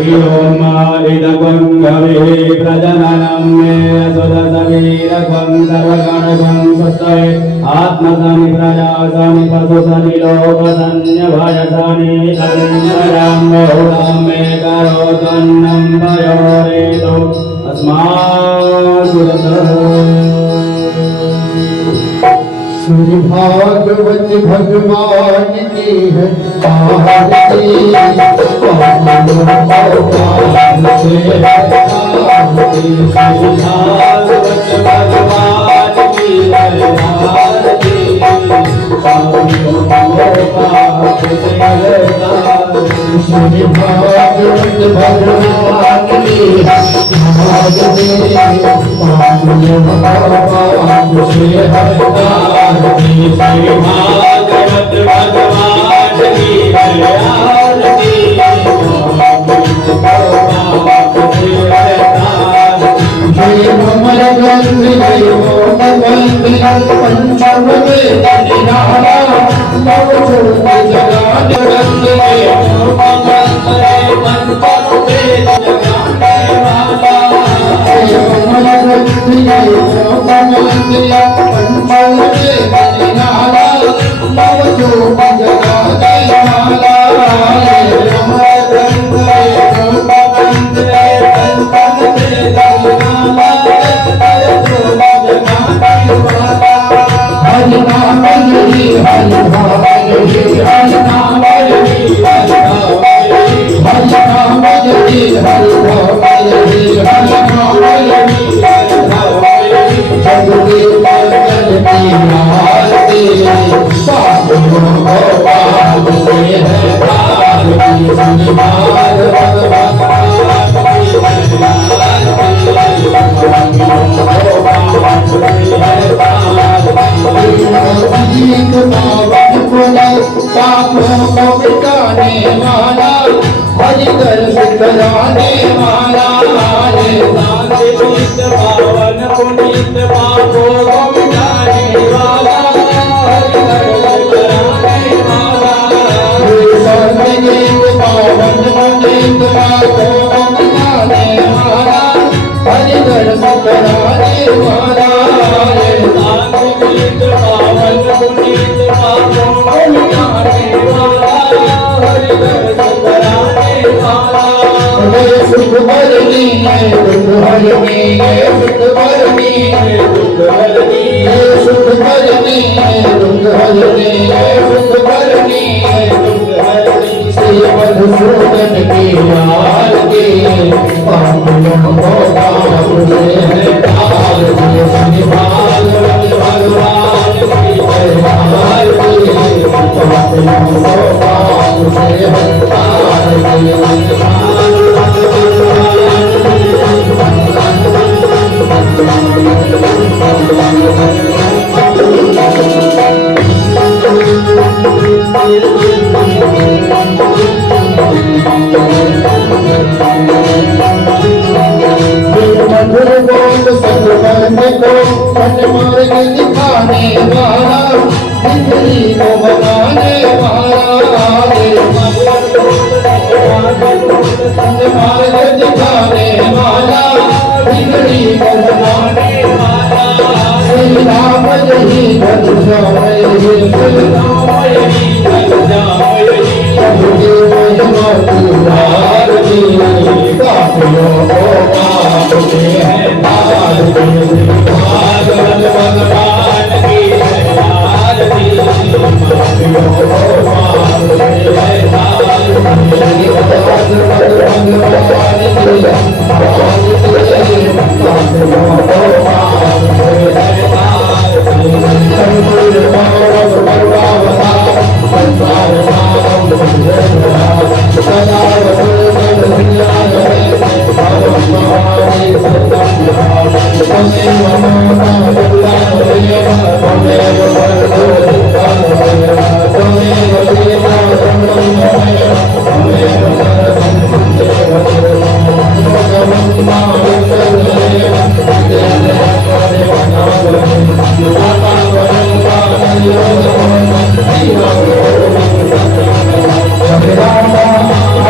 ओम इदगं गवे प्रजननं मे सुदसवीरगं सर्वगणगं स्वस्ते आत्मसानि प्रजासानि पशुसानि लोकसन्यभयसानि अतिन्द्रयां बहुलं मे करोतन्नं भयोरेतु अस्मासु श्री भागवत भगवान की है आरती श्री भागवत भगवान की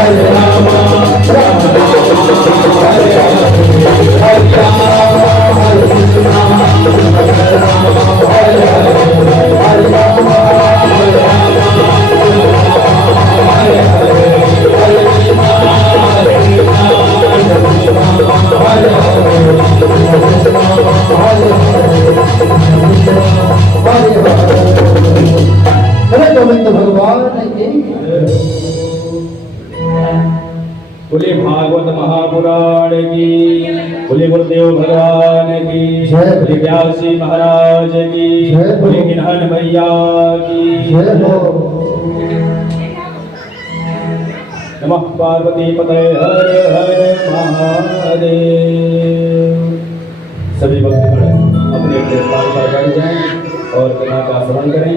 Hare Rama, Rama हरे गोविंद भगवान की बोले भागवत महापुराण की, बोले गुरुदेव भगवान की, बोले व्यास जी महाराज की, बोले किन्हन भैया की। नमः पार्वती पतये हर हर महादेव। सभी भक्तगण अपने अपने स्थान पर बैठ जाएं और कथा का श्रवण करें।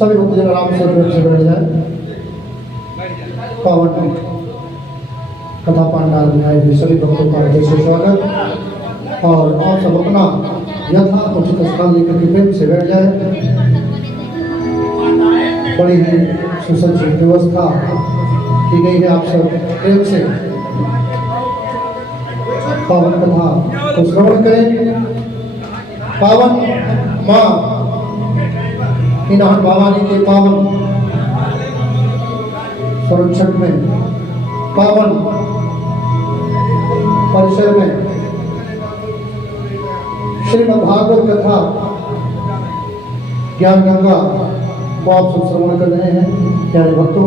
सभी भक्त जन आराम से बैठ जाए। पावन कथा पांडाल में आए हुए सभी भक्तों का हृदय से स्वागत। और आप सब अपना यथा उचित स्थान लेकर के प्रेम से बैठ जाए। बड़ी ही सुसज्जित व्यवस्था की गई है। आप सब प्रेम से पावन कथा को श्रवण करें। पावन माँ किन्हन भवानी के पावन संरक्षण में, पावन परिसर में श्रीमद् भागवत कथा ज्ञान गंगा को आप सब श्रवण कर रहे हैं। प्यारे भक्तों,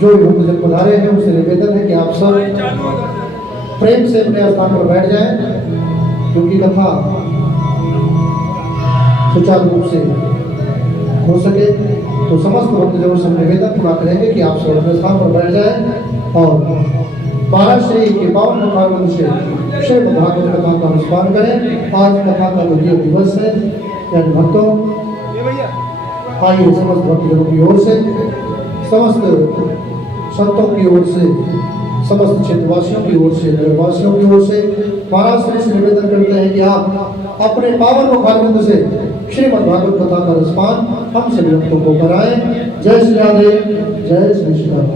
जो भी भक्तजन पधारे हैं उनसे निवेदन है कि आप सब प्रेम से अपने स्थान पर बैठ जाएं, क्योंकि कथा सुचारू रूप से हो सके तो समस्त भक्तजनों से निवेदन पूरा करेंगे कि आप सब अपने स्थान पर बैठ जाएं और 12 श्री के पावन मुखारविंद से श्रीमद् भागवत कथा का अनुस्मरण करें। आज कथा का द्वितीय दिवस है। प्यारे भक्तों, आइए समस्त भक्तजनों की ओर से, समस्त संतों की ओर से, समस्त क्षेत्रवासियों की ओर से, नगरवासियों की ओर से महाराज श्री से निवेदन करते हैं कि आप अपने पावन मुखारविंद से श्रीमद् भागवत कथा का अनुस्मरण हम सभी भक्तों को कराएं। जय श्री राधे, जय श्री श्रीराम।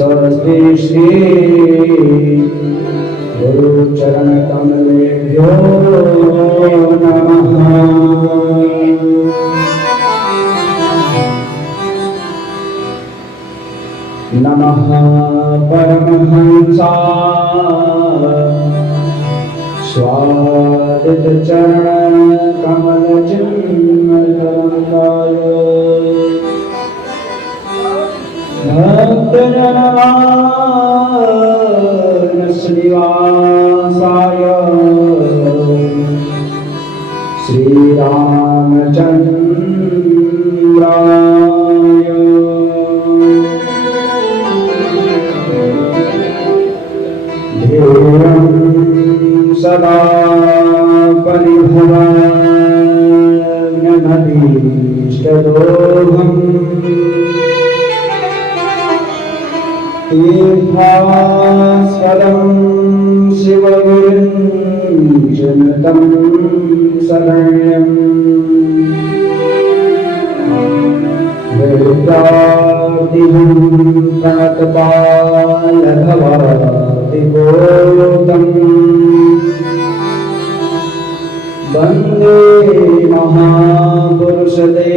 स्वस्ति श्री गुरुचरणकमलेभ्यो नमः। नमः परमहंसाय स्वादित चरण कमल चिन्मयाय भक्त श्रीवासाय श्री रामचंद्राय धीरं सदा परिभवाम्यनभीष्टदोहम् तीर्थास्पदं शिवविरञ्जनतं शरण्यम् वेदातिहं प्रणतपालभवादिबोधम् वन्दे महापुरुषते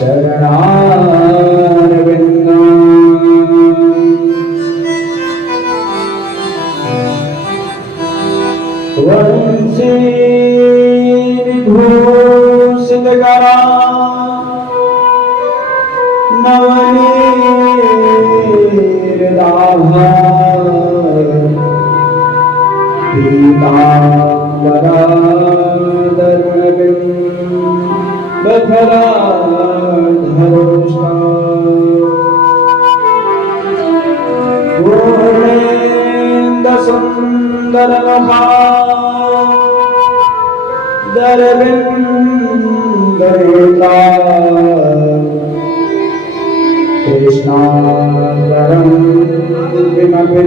चरणारविन्दम् वंशी विभूषितकरा नवनीरदाभा पीताम्बरादरुणबिम्बफलाधरोष्ठा पूर्णेन्दुसुन्दरमहा दरबिम्बरेता कृष्णाम्बरं किमपि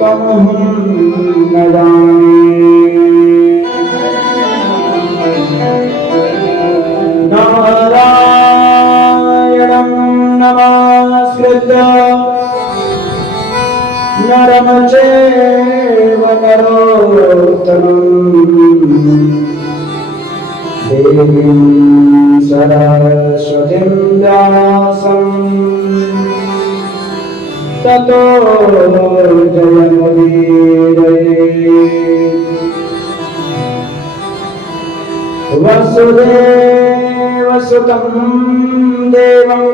तमहं न जाने। नारायणं नमस्कृत्य नरं चैव नरोत्तमं देवीं सरस्वतीं व्यासं ततो जयमुदीरये। वसुदेवसुतं देवं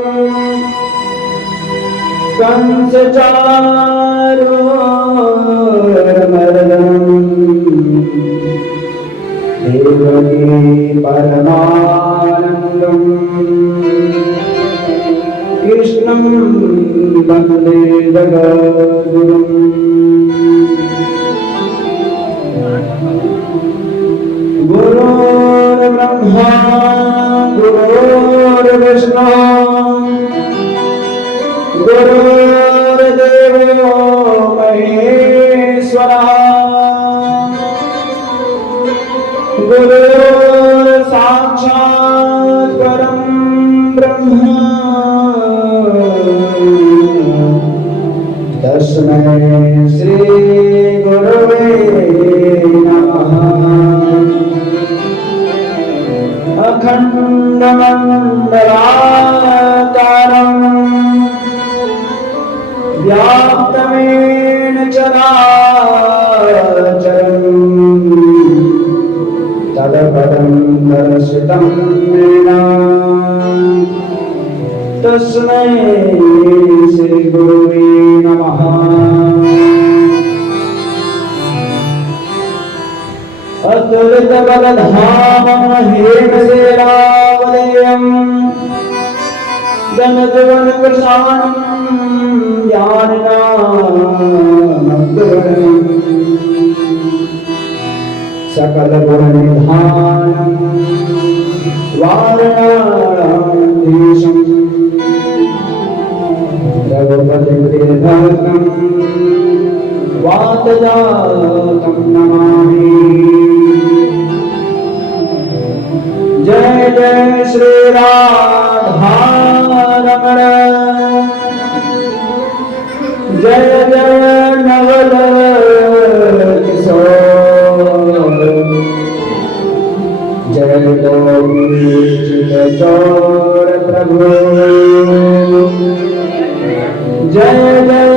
कंसचारूरमर्दनं देवकी परमानन्दं कृष्णं वन्दे जगद्गुरुम्। गुरुर्ब्रह्मा गुरुर्विष्णु गुरुर्देवो महेश्वरः गुरुर्साक्षात् परं ब्रह्म तस्मै श्री गुरवे नमः। अखण्डमण्डलाकारं व्याप्तमेन चराचरम् तदपदं दर्शितं येन तस्मै श्री गुरुवे नमः। अतुलितबलधामं हेमशेलावलयं दनद्वनकृशानं ज्ञाननामग्रणं सकलगुणनिधानं वाराणसीं रघुपतिप्रियभक्तं वातजातं नमामि। जय जय श्री राधा रमण जय जय नवल किशोर जय चोर प्रभु जय जय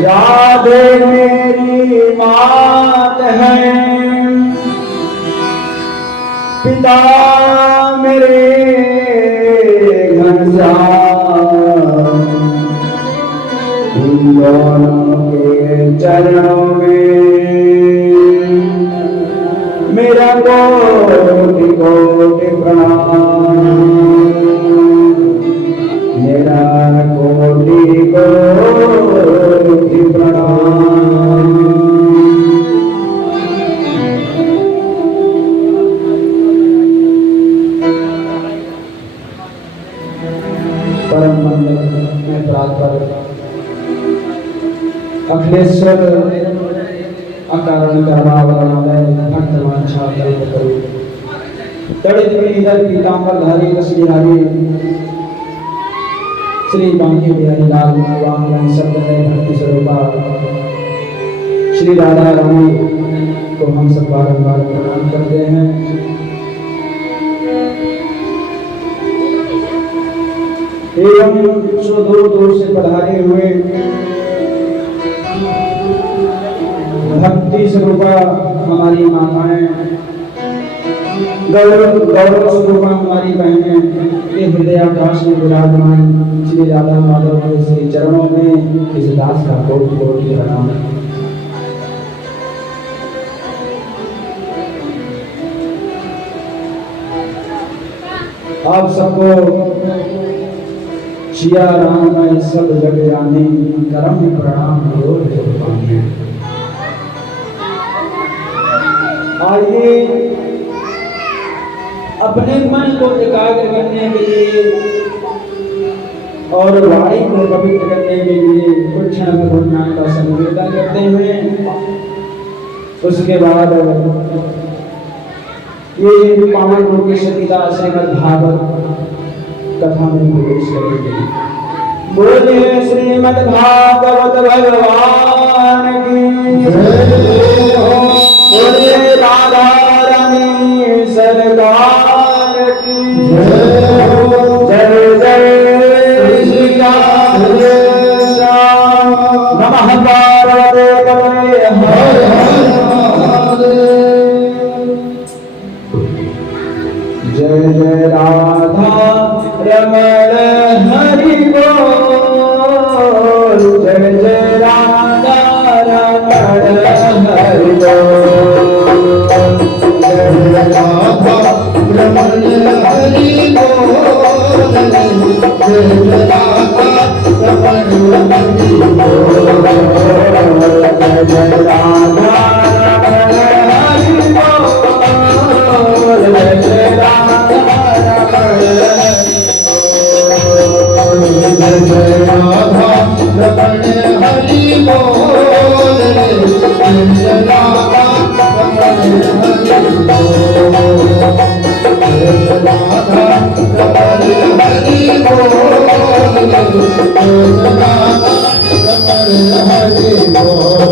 राधे मेरी मात है पिता मेरे घनश्याम इन दोनों के चरणों में मेरा कोटि कोटि प्रणाम मेरा कोटि कोटि प्रणाम। परम मंगल में प्रार्थना अखिलेश्वर अकारण कर्मावरणालय भक्तवांछा कल्पतरु तड़ित श्रीधर पीतांबरधारी कश्मीरी श्री बांके बिहारी लाल वामन सदय भक्ति स्वरूपा श्री राधा रानी को हम सब बारंबार प्रणाम करते हैं। एवं सो दूर दूर से पधारे हुए भक्ति स्वरूपा हमारी माताएं गौरव स्वरूपा हमारी बहनें के हृदयाकाश में विराजमान श्री राधा माधव के श्री चरणों में इस दास का कोटि कोटि प्रणाम। आप सबको सिया राम में सब जग जाने करम प्रणाम योग पाने। आइए अपने मन को एकाग्र करने के लिए और वाणी को पवित्र करने के लिए कुछ क्षण भगवान का संकीर्तन करते हुए उसके बाद ये पावन रूप की सतीता श्रीमद् भागवत कथा में प्रवेश करेंगे। बोलिए श्रीमद् भागवत भगवान की जय हो। बोलिए राधा रानी सरकार की जय हो। जय जय श्री राम नमः पार्वती पतये हर हर जय जय राधा रमण हरि बोल जय जय राधा रमण हरि बोल जय जय राधा रमण हरि बोल जय जय राधा रमण हरि बोल जय जय राधा रमण हरि बोल जय जय राधा जय जय राधा रमण हरि बोल जय जय राधा रमण हरि बोल जय जय राधा रमण हरि बोल जय जय राधा रमण हरि बोल।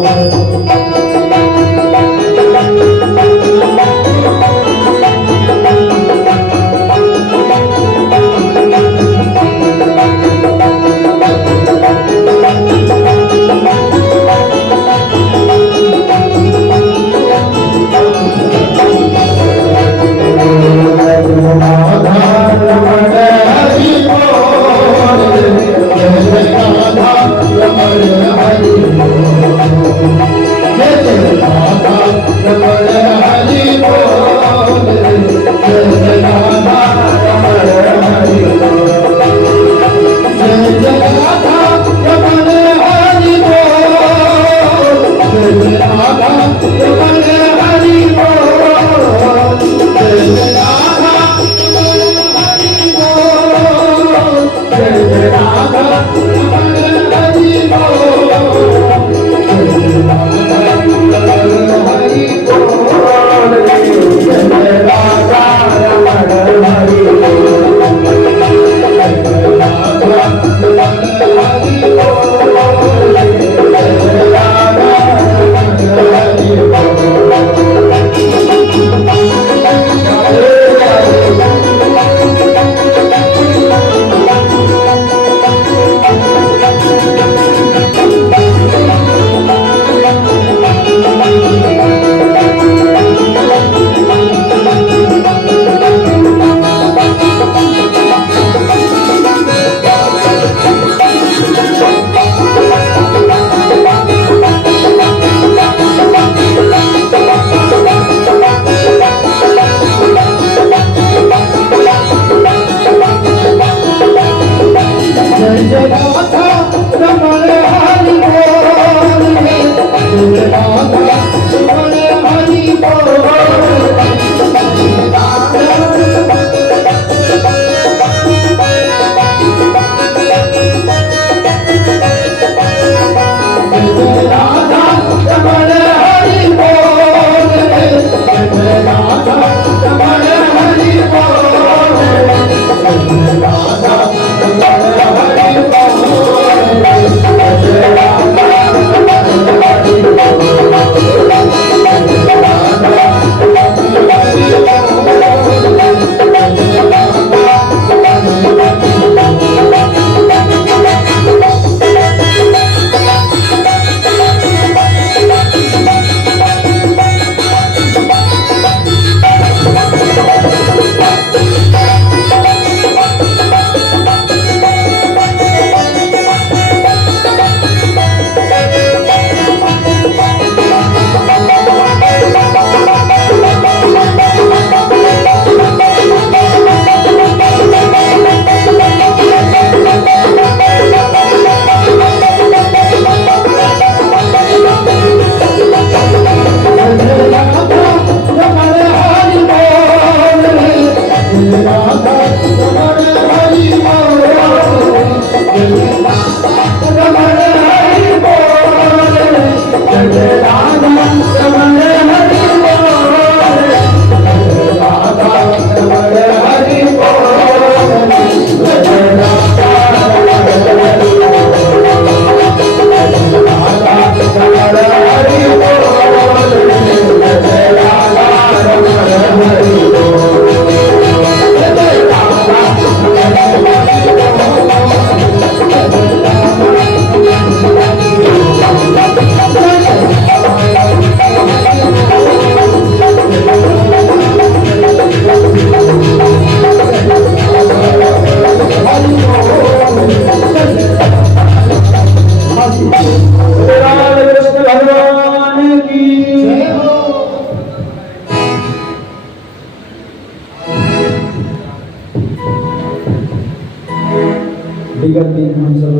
विगत दिन हम सब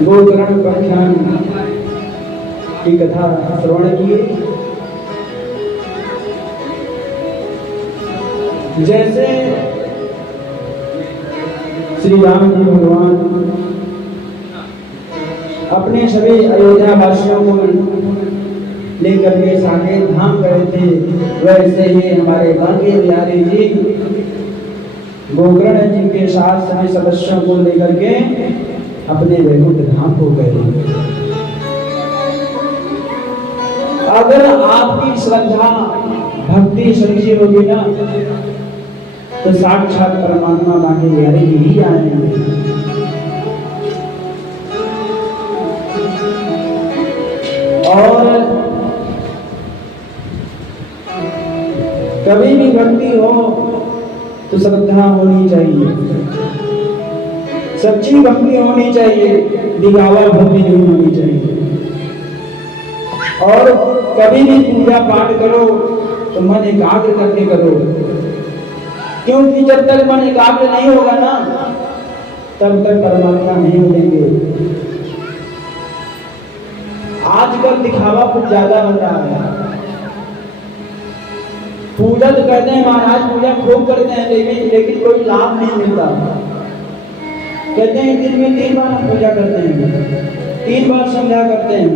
गोकर्ण उपाख्यान की कथा श्रवण किए। जैसे श्री राम जी भगवान अपने सभी अयोध्या वासियों को लेकर के साकेत धाम गए थे, वैसे ही हमारे बांके बिहारी जी गोकर्ण जी के साथ सभी सदस्यों को लेकर के अपने वैकुंठ धाम को गए। अगर आपकी श्रद्धा भक्ति सच्ची होगी ना तो साक्षात परमात्मा बांके बिहारी जी ही आएंगे। और कभी भी भक्ति हो तो श्रद्धा होनी चाहिए, सच्ची भक्ति होनी चाहिए, दिखावा भक्ति नहीं होनी चाहिए। और कभी भी पूजा पाठ करो तो मन एकाग्र करके करो, क्योंकि जब तक मन एकाग्र नहीं होगा ना तब तक परमात्मा नहीं मिलेंगे। आजकल दिखावा कुछ ज्यादा हो रहा है। पूजा तो कहते हैं महाराज, पूजा खूब करते हैं, लेकिन कोई लाभ नहीं मिलता। कहते हैं दिन में 3 बार पूजा करते हैं, 3 बार संध्या करते हैं,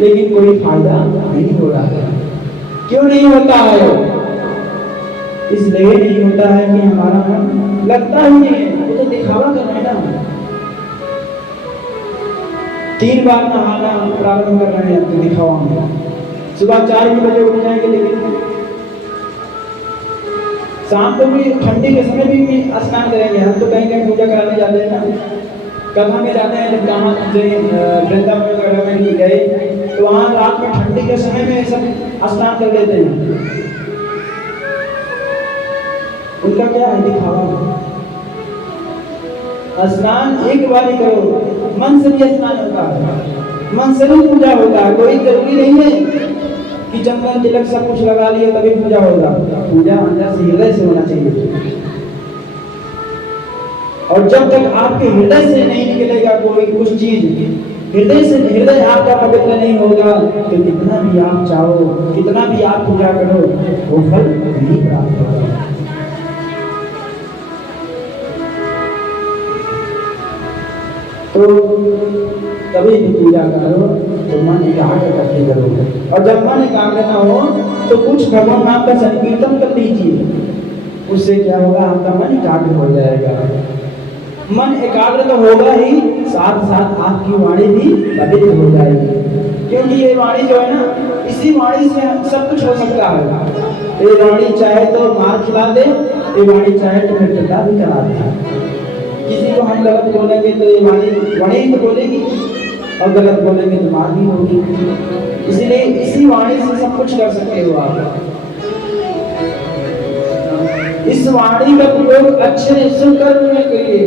लेकिन कोई फायदा नहीं हो रहा है। क्यों नहीं होता है? इसलिए नहीं होता है कि हमारा मन लगता ही नहीं है, वो तो दिखावा कर रहे हैं ना। 3 बार नहाना प्रारंभ कर रहे हैं तो दिखावा में, सुबह 4 बजे उठ जाएंगे, लेकिन शाम को भी ठंडी के समय भी स्नान करेंगे। हम तो कहीं कहीं पूजा कराने जाते हैं ना, कथा में जाते हैं, जब कहाँ वृंदावन वगैरह में गए तो वहाँ रात में ठंडी के समय में सब स्नान कर लेते हैं। उनका क्या है? दिखावा। स्नान एक बार ही करो, मन से भी स्नान होता है, मन से भी पूजा होता है। कोई जरूरी नहीं है कि चंदन तिलक सब कुछ लगा लिए तभी पूजा होगा। पूजा अंदर से, हृदय से होना चाहिए। और जब तक आपके हृदय से नहीं निकलेगा कोई कुछ चीज, हृदय आपका पवित्र नहीं होगा तो कितना भी आप चाहो, कितना भी आप पूजा करो, वो फल नहीं प्राप्त होगा। तो कभी भी पूजा करो तो मन एकाग्र करके करो, और जब मन एकाग्र ना हो तो कुछ भगवान नाम का संकीर्तन कर लीजिए, उससे क्या होगा? आपका मन एकाग्र हो जाएगा। मन एकाग्र तो होगा ही, साथ साथ आपकी वाणी भी पवित्र हो जाएगी, क्योंकि ये वाणी जो है ना, इसी वाणी से सब कुछ हो सकता है। ये वाणी चाहे तो मार खिला दे, ये वाणी चाहे तो मृत्यु भी करा दे। किसी को हम गलत बोलेंगे तो ये वाणी ही तो बोलेगी, और गलत बोलेंगे तो मार भी होगी। इसलिए इसी वाणी से सब कुछ कर सकते हो आप। इस वाणी का प्रयोग अच्छे सुकर्म में करिए,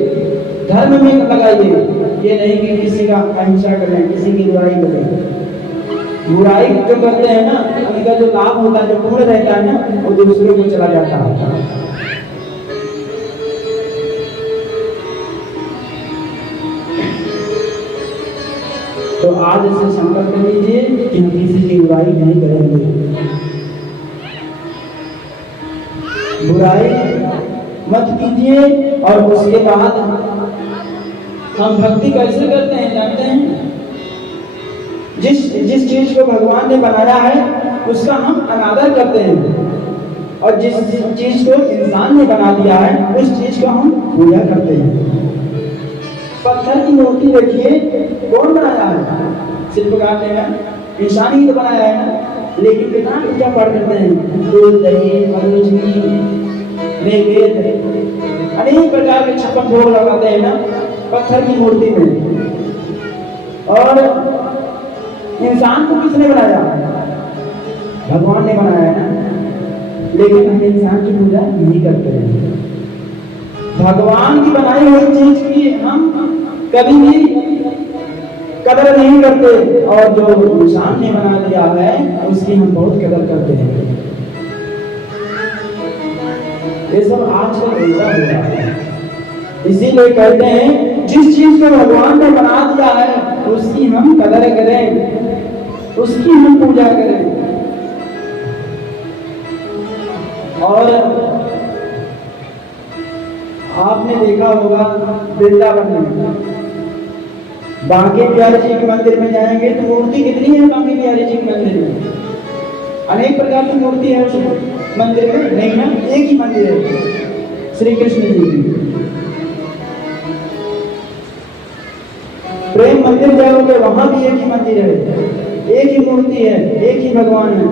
धर्म में लगाइए। ये नहीं कि किसी का अहिंसा करें, किसी की बुराई करें। बुराई जो करते हैं ना, उनका जो लाभ होता है, जो पुण्य रहता है ना, वो दूसरे को चला जाता है। तो आज से संकल्प कर लीजिए कि हम किसी की बुराई नहीं करेंगे। बुराई मत कीजिए। और उसके बाद हम भक्ति कैसे करते हैं जानते हैं? जिस चीज को भगवान ने बनाया है उसका हम अनादर करते हैं, और जिस चीज को इंसान ने बना दिया है उस चीज को हम पूजा करते हैं। पत्थर की मूर्ति देखिए, कौन बनाया है? शिल्पकार ने है, इंसान ही तो बनाया है ना, लेकिन कितना पूजा पाठ करते हैं। दूध, दही, फल, नैवेद्य, अनेक प्रकार के 56 भोग लगाते हैं ना पत्थर की मूर्ति में। और इंसान को किसने बनाया? भगवान ने बनाया है ना, लेकिन हम इंसान की पूजा नहीं करते हैं। भगवान की बनाई हुई चीज की हम कभी भी कदर नहीं करते, और जो इंसान ने बना दिया है उसकी हम बहुत कदर करते हैं। ये सब आजकल उल्टा हो रहा है। इसीलिए कहते हैं जिस चीज को भगवान ने बना दिया है उसकी हम कदर करें, उसकी हम पूजा करें। और आपने देखा होगा वृंदावन में बांके बिहारी जी के मंदिर में जाएंगे तो मूर्ति कितनी है बांके बिहारी जी के मंदिर में? अनेक प्रकार की मूर्ति है उस मंदिर में, नहीं ना, एक ही मंदिर है श्री कृष्ण जी की। प्रेम मंदिर जाओगे वहां भी एक ही मंदिर है, एक ही मूर्ति है, एक ही भगवान है।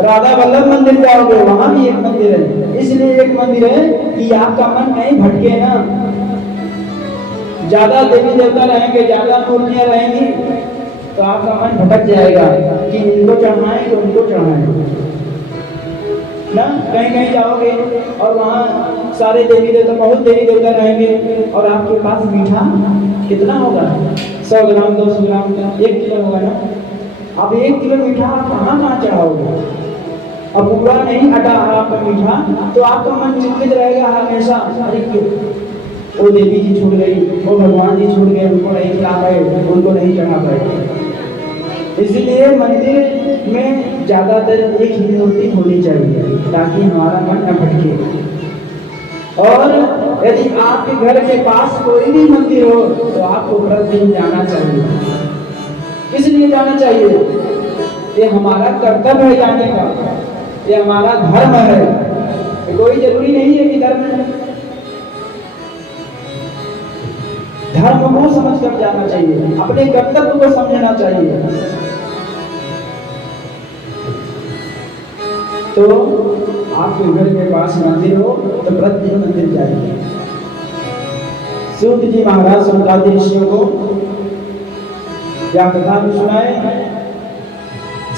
राधा वल्लभ मंदिर जाओगे वहां भी एक मंदिर है। इसलिए एक मंदिर है कि आपका मन कहीं भटके ना। ज्यादा देवी देवता रहेंगे, ज्यादा मूर्तियां रहेंगी तो आपका मन भटक जाएगा कि इनको चढ़ाएं तो उनको चढ़ाएं ना। कहीं कहीं जाओगे और वहाँ सारे देवी देवता, बहुत देवी देवता रहेंगे और आपके पास मीठा कितना होगा? 100 ग्राम, 200 ग्राम, 1 किलो होगा ना। अब 1 किलो मीठा आप कहाँ चढ़ाओगे? अब पूरा नहीं हटा आपका मीठा तो आपका मन चिंतित रहेगा हमेशा, अरे क्यों वो देवी जी छूट गई, वो भगवान जी छूट गए, उनको नहीं खिला पाए, उनको नहीं चढ़ा पाए। इसलिए मंदिर में ज्यादातर एक ही मूर्ति होनी चाहिए ताकि हमारा मन न भटके। और यदि आपके घर के पास कोई भी मंदिर हो तो आपको प्रतिदिन जाना चाहिए। किस लिए जाना चाहिए? ये हमारा कर्तव्य है जाने का, ये हमारा धर्म है। कोई जरूरी नहीं है कि धर्म को समझ कर जाना चाहिए, अपने कर्तव्य को समझना चाहिए। तो आपके घर के पास मंदिर हो तो प्रतिदिन मंदिर जाइए। सूत जी महाराज सौनकादि ऋषियों को क्या कथा भी सुनाए।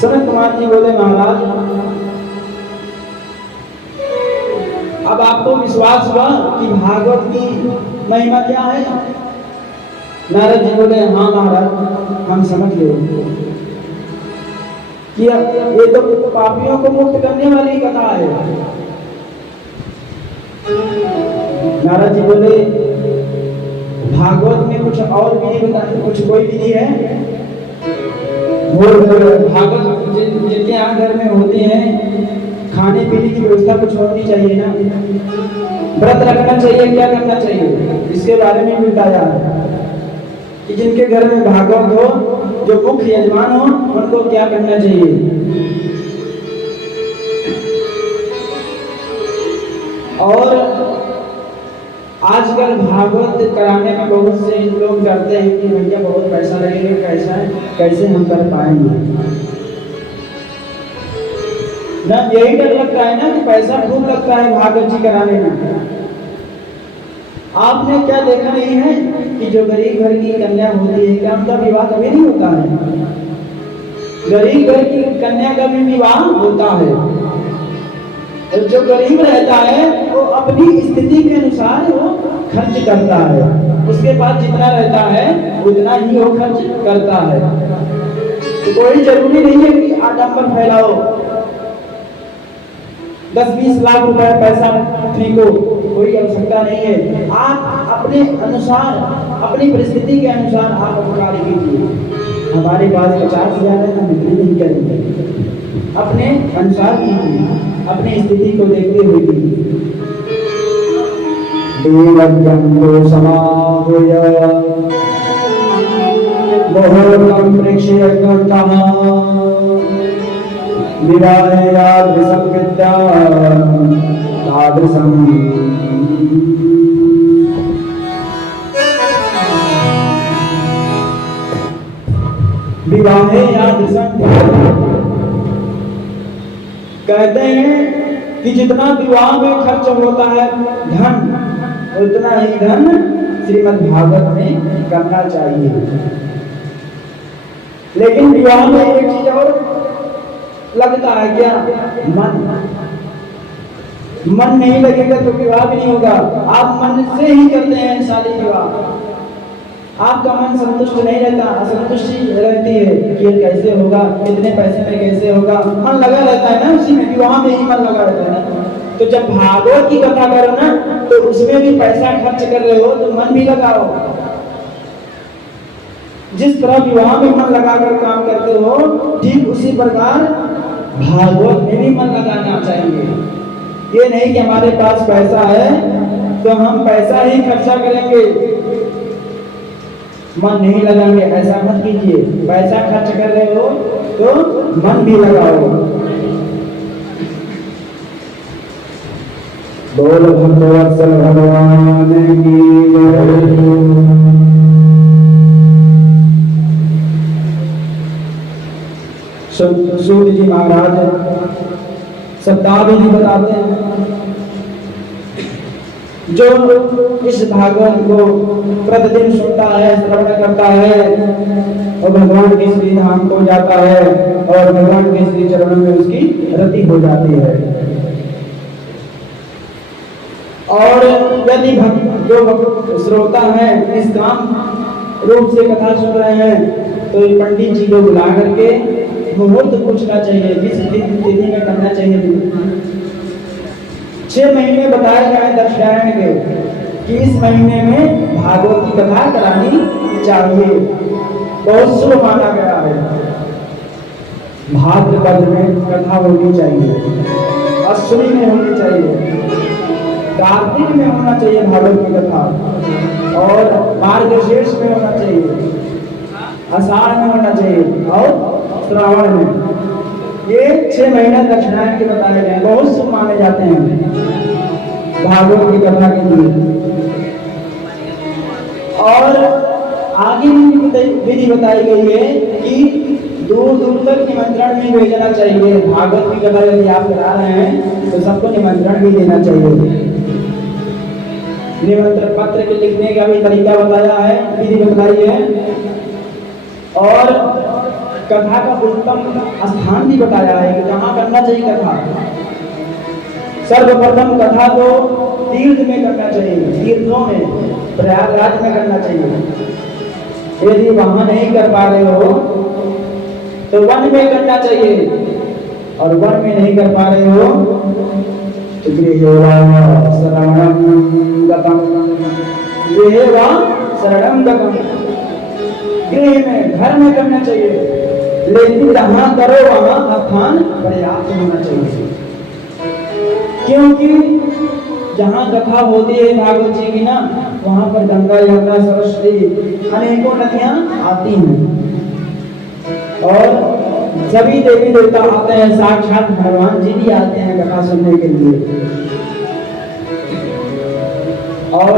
सनत कुमार जी बोले, महाराज अब आपको विश्वास हुआ कि भागवत की महिमा क्या है? नारद जी बोले, हाँ महाराज हम समझ गए कि ये तो पापियों को मुक्त करने वाली कथा है। नारद जी बोले, भागवत में कुछ और विधि बताइए, कुछ कोई विधि है? भागवत जिनके यहाँ घर में होते हैं खाने पीने की व्यवस्था कुछ होनी चाहिए ना, व्रत रखना चाहिए, क्या करना चाहिए, इसके बारे में भी बताया है कि जिनके घर में भागवत हो, जो मुख्य यजमान हो, उनको क्या करना चाहिए। और आजकल भागवत कराने में बहुत से लोग डरते हैं कि भैया बहुत पैसा लगेगा, कैसे हम कर पाएंगे ना। यही डर लगता है ना कि पैसा खूब लगता है भागवत जी कराने में। आपने क्या देखा नहीं है कि जो गरीब घर की कन्या होती है क्या उनका विवाह कभी नहीं होता है? गरीब घर की कन्या का भी विवाह होता है। और जो गरीब रहता है वो अपनी स्थिति के अनुसार वो खर्च करता है, उसके पास जितना रहता है उतना ही वो खर्च करता है। तो कोई जरूरी नहीं है कि आडंबर फैलाओ, 10-20 लाख रुपए पैसा फेंको, कोई आवश्यकता नहीं है। आप अपने अनुसार, अपनी परिस्थिति के अनुसार आप कार्य कीजिए। हमारे पास 50,000 है, हम इतनी नहीं करेंगे, अपने अनुसार कीजिए, अपनी स्थिति को देखते हुए कीजिए। देवज्ञं समाहूय बहुरत्नं प्रेक्ष्यग्रन्थः विवाहे यादृशं विद्यां तादृशं। विवाहे यादृशं, कहते हैं कि जितना विवाह में खर्च होता है धन, उतना ही धन श्रीमद् भागवत में करना चाहिए। लेकिन विवाह में एक चीज और लगता है, क्या? मन नहीं लगेगा तो विवाह भी नहीं होगा। आप मन से ही करते हैं शादी विवाह, आपका मन संतुष्ट नहीं रहता, असंतुष्टि रहती है कि ये कैसे होगा, इतने पैसे में कैसे होगा। मन लगा रहता है ना उसी में, विवाह में ही मन लगा रहता है ना। तो जब भागवत की कथा करो ना तो उसमें भी पैसा खर्च कर रहे हो तो मन भी लगाओ। जिस तरह विवाह में मन लगाकर काम करते हो ठीक उसी प्रकार भागवत में भी मन लगाना चाहिए। ये नहीं कि हमारे पास पैसा है तो हम पैसा ही खर्चा करेंगे, मन नहीं लगाएंगे, ऐसा मत कीजिए। पैसा खर्च कर रहे हो तो मन भी लगाओ। बोल भक्तवत्सल भगवान की सूत जी महाराज शब्दावली बताते हैं। जो इस भागवत को प्रतिदिन सुनता है, श्रवण करता है और भगवान के श्री धाम को जाता है और भगवान के श्री चरणों में उसकी रति हो जाती है। और यदि जो श्रोता है निष्काम रूप से कथा सुन रहे हैं तो पंडित जी को बुला करके मुहूर्त पूछना चाहिए, किस तिथि में करना चाहिए। 6 महीने बताए गए दक्षिणायन के कि इस महीने में भागवत की कथा करानी चाहिए, बहुत शुभ माना गया है। भाद्रपद में कथा होनी चाहिए, अश्विनी में होनी चाहिए, कार्तिक में होना चाहिए भागवत की कथा, और मार्गशीर्ष में होना चाहिए, आषाढ़ में होना चाहिए और श्रावण में। ये 6 महीने दक्षिणायन के बताए गए, बहुत शुभ माने जाते हैं भागवत की कथा के लिए। और आगे विधि बताई गई है कि दूर दूर तक निमंत्रण भी भेजना चाहिए। भागवत की कथा यदि आप करा रहे हैं तो सबको निमंत्रण भी देना चाहिए। निमंत्रण पत्र के लिखने का भी तरीका बताया है, विधि बताई है। और कथा का उत्तम स्थान भी बताया है कि कहाँ करना चाहिए कथा। सर्वप्रथम कथा तो तीर्थ में करना चाहिए, तीर्थों में, प्रयागराज में करना चाहिए। यदि वहां नहीं कर पा रहे हो तो वन में करना चाहिए, और वन में नहीं कर पा रहे हो तो शरणं गतम्, गृह में, घर में करना चाहिए। लेकिन जहां करो वहां स्थान पर्याप्त होना चाहिए, क्योंकि जहां कथा होती है भागवत जी की ना, वहां पर गंगा यमुना सरस्वती अनेकों नदियां आती हैं और सभी देवी देवता आते हैं, साक्षात भगवान जी भी आते हैं कथा सुनने के लिए। और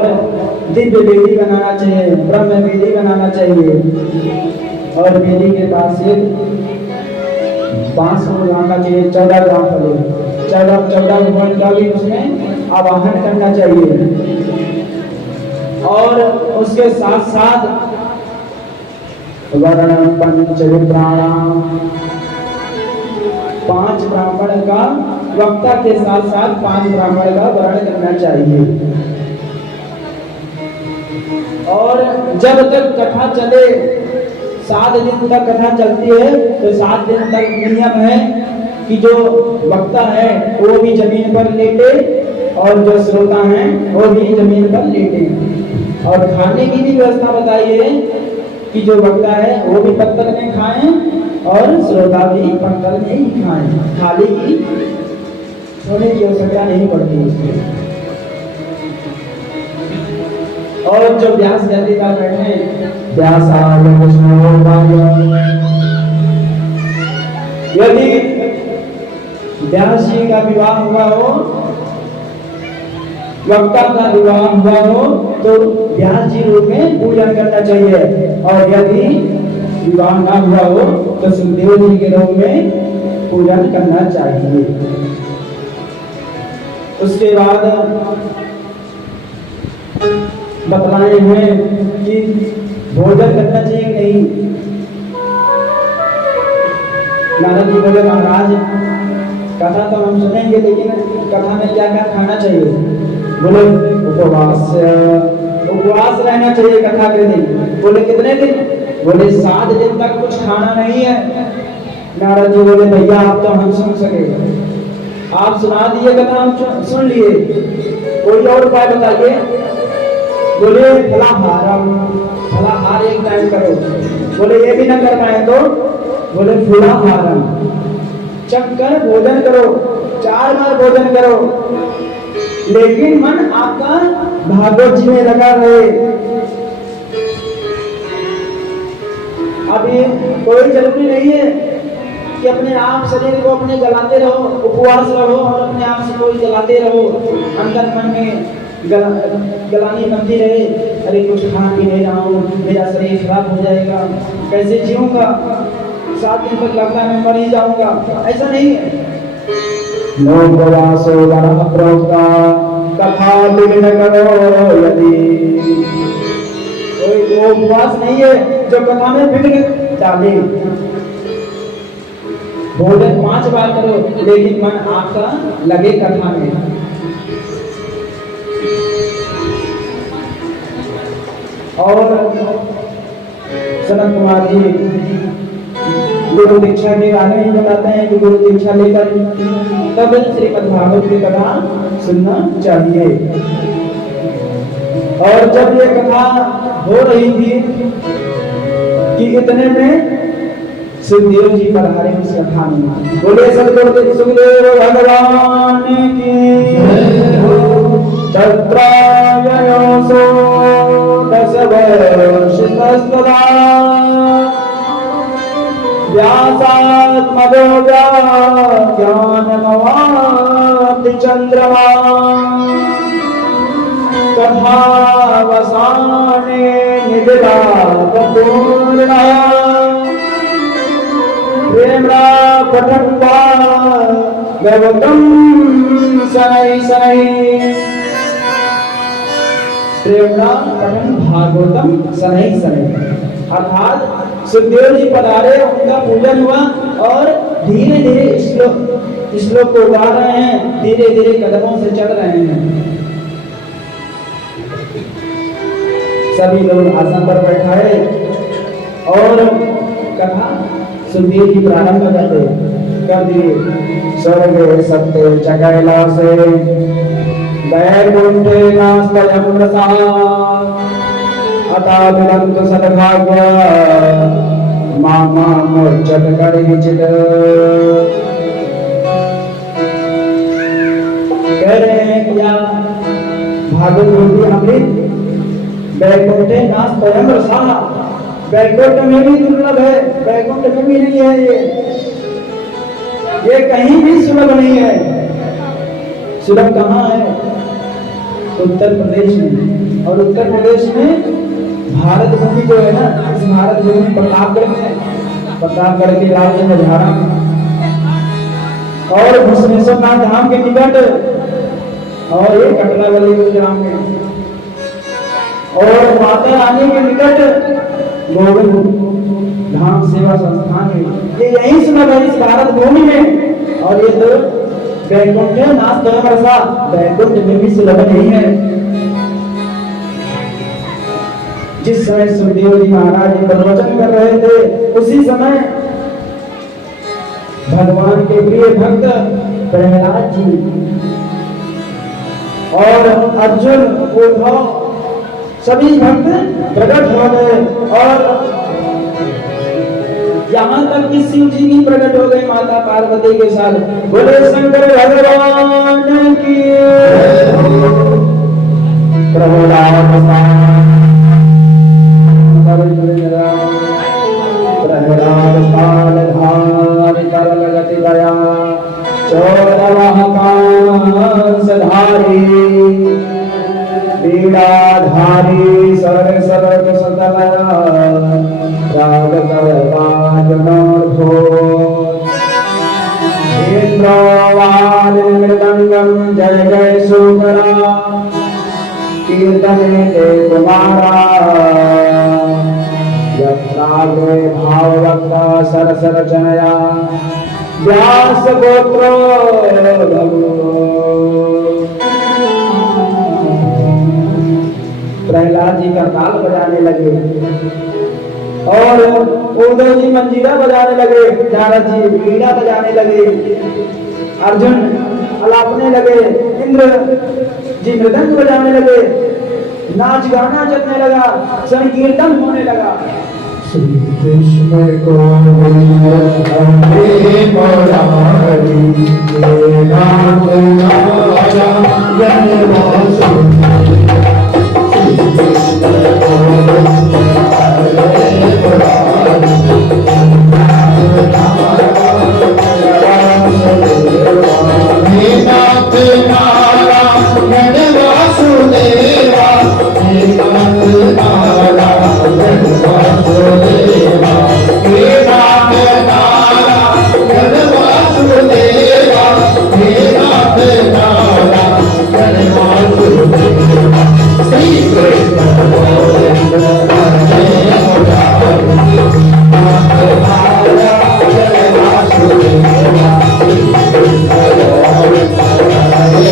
दिव्य वेदी बनाना चाहिए, ब्रह्म वेदी बनाना चाहिए, और वेदी के पास एक बांस को लगाना चाहिए, 14 ग्राम फले, 14 भगवान का भी उसमें आवाहन करना चाहिए। और उसके साथ साथ वर्ण पंचविप्राणाम, 5 ब्राह्मण का, वक्ता के साथ साथ 5 ब्राह्मण का वर्ण करना चाहिए। और जब तक कथा चले, 7 दिन तक कथा चलती है तो 7 दिन तक नियम है कि जो वक्ता है वो भी जमीन पर लेटे और जो श्रोता हैं वो भी जमीन पर लेटे। और खाने की भी व्यवस्था बताई है कि जो वक्ता है वो भी पत्तल में खाएं और श्रोता भी पत्तल में ही खाएं, थाली की सोने की आवश्यकता नहीं पड़ती उसमें। और जो व्यास गद्दी पर बैठे, यदि व्यास जी का विवाह हुआ हो, वक्ता का विवाह हुआ हो तो व्यास जी रूप में पूजन करना चाहिए, और यदि विवाह ना हुआ हो तो सुखदेव जी के रूप में पूजन करना चाहिए। उसके बाद बतलाए हैं कि भोजन करना चाहिए कि नहीं। नारद जी बोले महाराज कथा तो हम सुनेंगे लेकिन कथा में क्या क्या खाना चाहिए। बोले उपवास रहना चाहिए कथा के दिन। बोले कितने दिन? बोले 7 दिन तक कुछ खाना नहीं है। नारद जी बोले भैया आप तो हम सुन सके, आप सुना दिए कथा, हम सुन लिए, कोई और उपाय बताइए। बोले फलाहार एक टाइम करो। बोले ये भी ना कर पाए तो बोले फूलाहारम, चक्कर भोजन करो, 4 बार भोजन करो, लेकिन मन आपका भागवत जी में लगा रहे। अभी कोई जरूरी नहीं है कि अपने आप शरीर को अपने जलाते रहो, उपवास रहो और अपने आप से कोई जलाते रहो, अंदर मन में गलानी बनती रहे, अरे कुछ खा पी नहीं रहा हूँ, मेरा शरीर खराब हो जाएगा, कैसे जीऊंगा, 7 दिन तक लगता है मैं मर ही जाऊंगा। ऐसा नहीं है। कथा विघ्न करो यदि, कोई वो उपवास नहीं है जो कथा में विघ्न डाले। भोजन 5 बार करो, लेकिन मन आपका लगे कथा में। और सनत कुमार जी गुरु दीक्षा के बारे में बताते हैं कि गुरु दीक्षा लेकर तब श्रीमद् भागवत की कथा सुनना चाहिए। और जब ये कथा हो रही थी कि इतने में सुखदेव जी पधारे उस कथा में। बोले सदगुरु सुखदेव भगवान की तत्राययोसो 10 वर्षतस्तदा व्यासात्मजोगा ज्ञानमवाप्ति चन्द्रमा कथावसाने निदिरापूर्णा प्रेम्णा पठन्वा गवतं शनै प्रेम्णा पठन भागवतम शनै अर्थात सुखदेव जी पधारे, उनका पूजन हुआ और धीरे धीरे श्लोक को गा रहे हैं, धीरे धीरे कदमों से चल रहे हैं। सभी लोग आसन पर बैठाए और कथा सुखदेव जी प्रारंभ कर दिए। स्वर्ग सत्य जगैला से वैकुंठे नास्तयं प्रसाद अता विलंत सद्भाग्य मामा मोचत करिचित। कह रहे हैं कि भागवत रूपी अमृत वैकुंठे नास्तयं प्रसाद, वैकुंठ में भी दुर्लभ है, वैकुंठ में भी नहीं है, ये कहीं भी सुलभ नहीं है। सुलभ कहाँ है? उत्तर प्रदेश में। और उत्तर प्रदेश में भारत भूमि जो है ना, इस भारत भूमि प्रतापगढ़ के राज्य में झाड़ा और भुवनेश्वरनाथ धाम के निकट और ये कटलावली ग्राम में और माता रानी के निकट गोविंद धाम सेवा संस्थान है। ये यही सुलभ है इस भारत भूमि में। और ये तो वैकुंठ नाथ दरसा, वैकुंठ में भी सुलभ नहीं है। जिस समय सुखदेव जी महाराज जी प्रवचन कर रहे थे, उसी समय भगवान के प्रिय भक्त प्रहलाद जी और अर्जुन उद्धव सभी भक्त प्रकट हो गए और यहाँ तक कि शिव जी भी प्रकट हो गए माता पार्वती के साथ। बोले शंकर भगवान की प्रहलाद तरल गति दया चौदधारी पीड़ाधारी सरल सरल सतलया राग मृदंगम जय जय सुंदरा कीर्तने ते कुमारा यत्रागे भाववक्ता सरसर जनया व्यास गोत्र प्रहलाद जी का ताल बजाने लगे और उद्धव जी मंजीरा बजाने लगे, नारद जी वीणा बजाने लगे, अर्जुन अलापने लगे, इंद्र जी मृदंग बजाने लगे, नाच गाना चलने लगा, संकीर्तन होने लगा। श्री कृष्ण गोविंद हरे मुरारी, हे नाथ नारायण वासुदेव। श्री कृष्ण गोविंद हरे मुरारी, हे नाथ नारायण वासुदेवा, हे नाथ नारायण वासुदेवा, हे नाथ नारायण वासुदेवा, हे नाथ नारायण वासुदेवा। श्री कृष्ण गोविंद हरे मुरारी,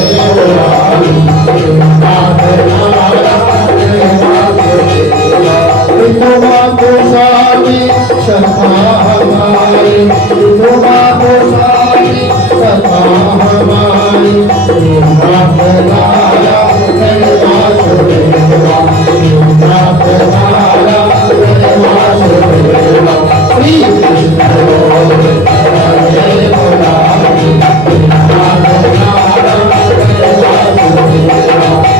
नाथ नारायण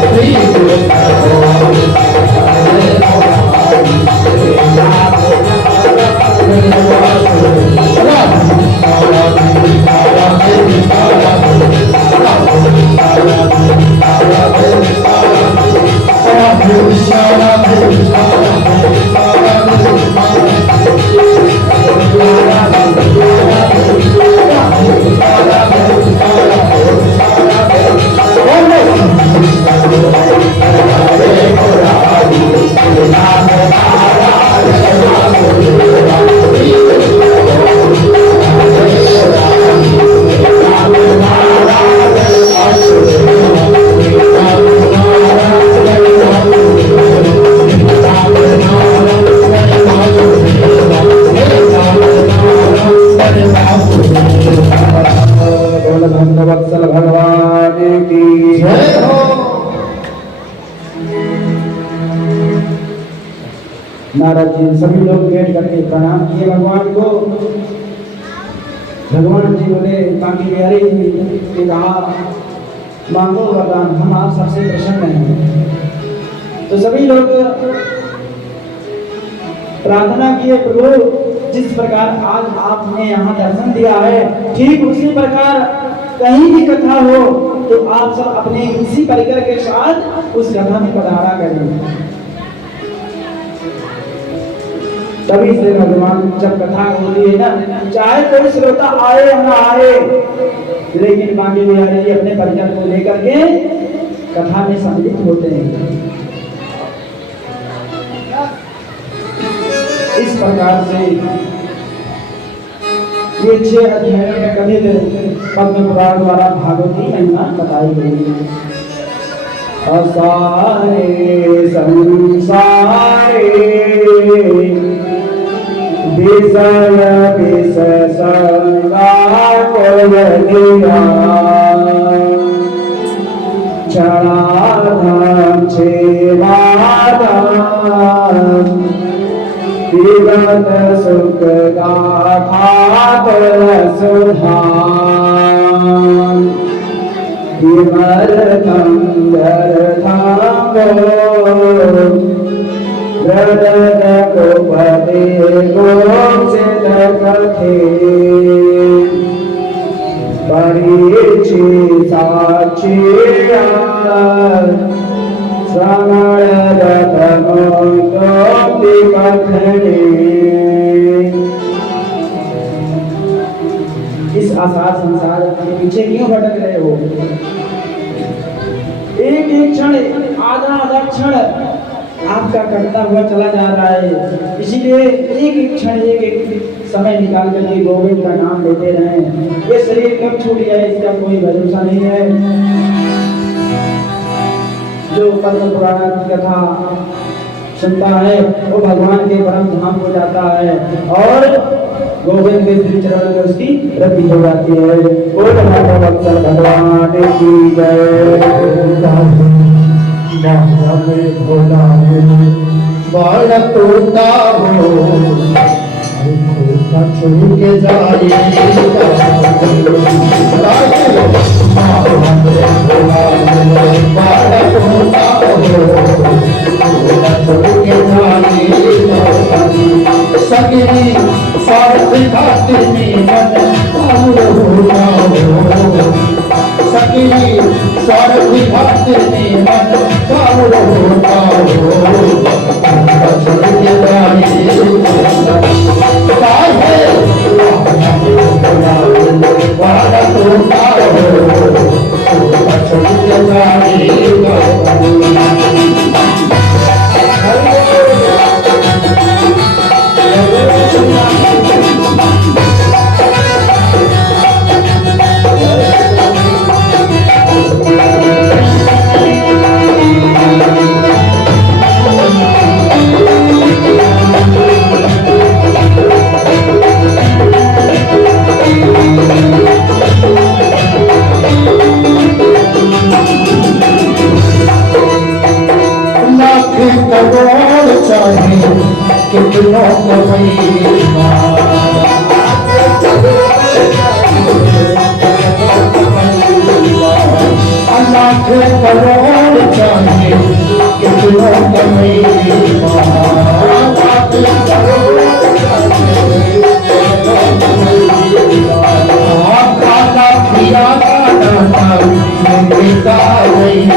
वासुदेवा, वत्सल भगवान की जय हो। नारद जी सभी लोग बैठ करके प्रणाम किए भगवान को। भगवान जी बोले बाकी बिहारी जी ने कहा मांगो वरदान, हम आप सबसे प्रसन्न हैं। तो सभी लोग प्रार्थना किए, प्रभु जिस प्रकार आज आपने यहाँ दर्शन दिया है, ठीक उसी प्रकार कहीं भी कथा हो तो आप सब अपने इसी परिकर के साथ उस कथा में पधारा करें। तभी से भगवान जब कथा होती है ना, चाहे कोई श्रोता आए या ना आए, लेकिन बाकी बिहारी जी अपने परिकर को लेकर के कथा में सम्मिलित होते हैं। इस प्रकार से ये 6 अध्यायों में कथित पद्म पुराण द्वारा भागवती महिमा बताई गई है। असारे संसारे विषय विषसंगा कोयदिया क्षणाधाम छेवाधाम विगत सुख गाथा सुधाम विमर्तम दरथांगो दरद गोपदे गोपसित कथे परीक्षि साक्षिया इस आसार संसार के पीछे क्यों भटक रहे हो? एक एक क्षण, आधा आधा क्षण आपका कटता हुआ चला जा रहा है। इसीलिए एक एक क्षण, एक एक समय निकाल कर के गोविंद का नाम लेते रहें। ये शरीर कब छूट जाए इसका कोई भरोसा नहीं है। जो पद्म पुराण की कथा सुनता है वो भगवान के परम धाम को जाता है और गोविंद के श्री चरण में उसकी रति हो जाती है। बोल भगवत्सल भगवान की जय। भोला बाल तोता हो छोड़ के जाए सगरी स्वार्थ खातिर में मन सगरी स्वार्थ खातिर में मन होता छोड़ के कितनों को लाख करोड़ चाहिए कितनों को खाना पिया खाना पिया भाई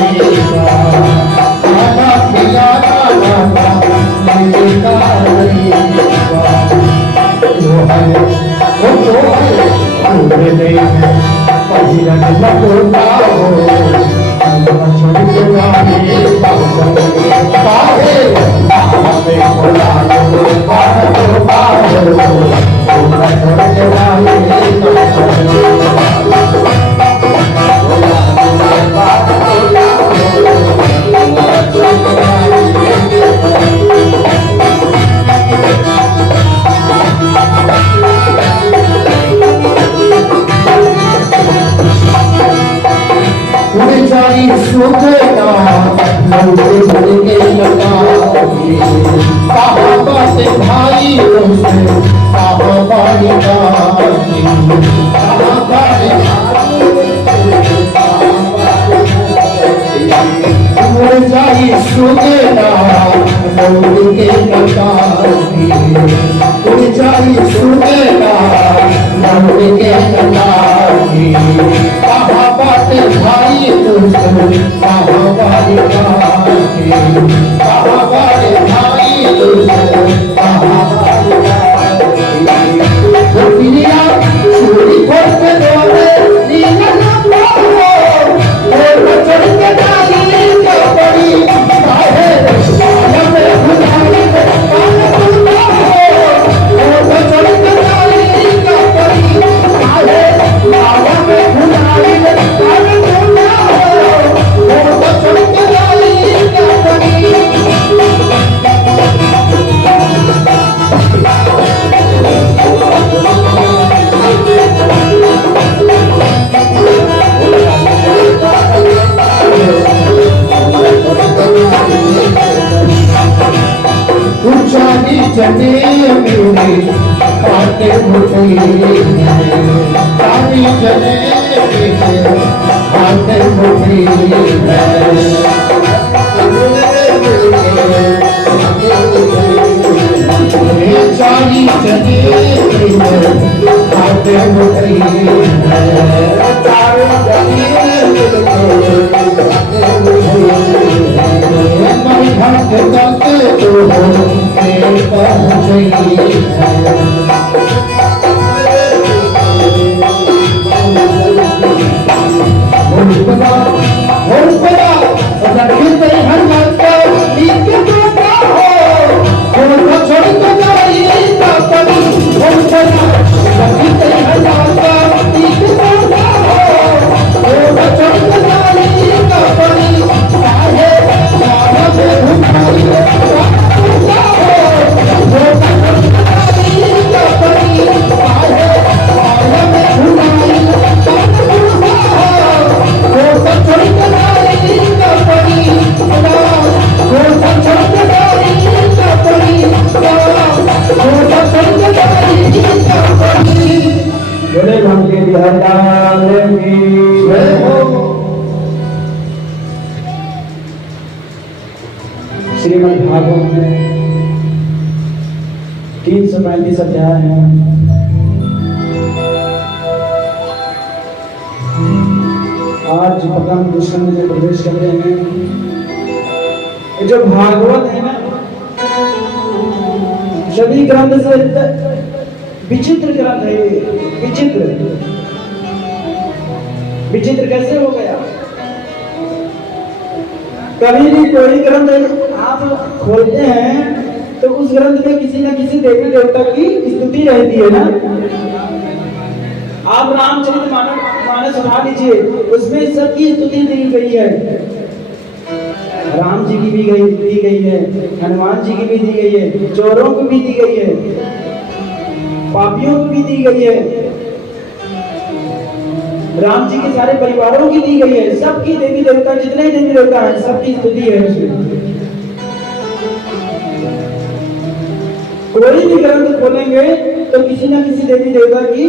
महाराज की जय हो। श्रीमद् भागवत में 335 अध्याय हैं। आज प्रथम दुष्कर्म में प्रवेश कर रहे हैं। जो भागवत है ना, सभी ग्रंथ से विचित्र ग्रंथ है। विचित्र विचित्र कैसे हो गया? कभी भी कोई ग्रंथ आप खोलते हैं तो उस ग्रंथ में किसी न किसी देवी देवता की स्तुति रहती है ना। आप रामचरितमानस उठा लीजिए, उसमें सबकी स्तुति दी गई है। राम जी की भी दी गई है, हनुमान जी की भी दी गई है, चोरों को भी दी गई है, पापियों को भी दी गई है, राम जी के सारे परिवारों की दी गई है। सबकी देवी देवता, जितने देवी देवता हैं, सबकी स्तुति है उसमें। कोई भी ग्रंथ खोलेंगे तो किसी न किसी देवी देवता की